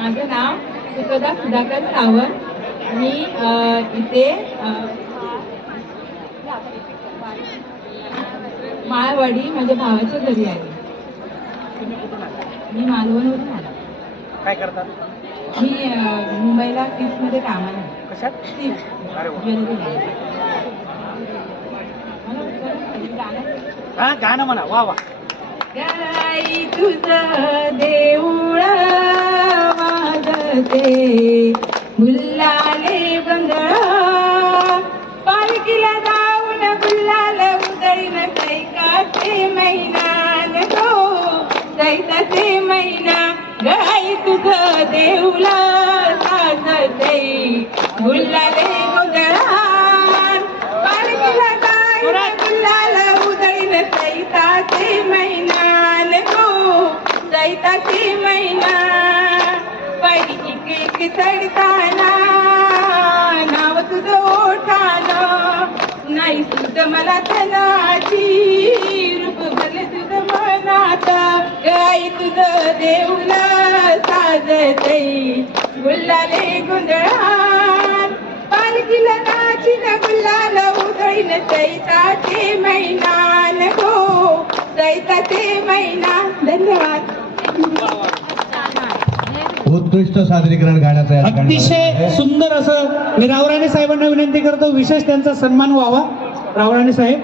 माझं नाव सुखदा सुधाकर सावंत. मी इथे माळवाडी माझ्या भावाच्या घरी आहे. मी मालवणवरून आले. काय करतात मी मुंबईला सिल्कमध्ये कामाला आहे. कशात. ज्वेलरी गाणं हा म्हणा. वा वा. गाई तुझं देऊळ वाजते बुल्लाले बंगळा. पालखीला जाऊन बुल्लाल उदळीन कैकाचे मैनान तो दैताचे मैना गाई तुझ देऊला साजते गुल्लाले इकडे इकडे चढताना नाव तुझं ओठानं. नाही सुद्ध मला धनाची रूप भरले तुझं मनात. गाई तुझं देऊला साजते. गुल्लाले गुंदळान. पालखीला नाचिन गुल्लाल उधळीन दैताचे मैनान. हो, गो दैताचे मैना धन्यवाद. उत्कृष्ट सादरीकरण गाण्याचं अतिशय. सुंदर असं मी रावराणे साहेबांना विनंती करतो विशेष त्यांचा सन्मान व्हावा रावराणे साहेब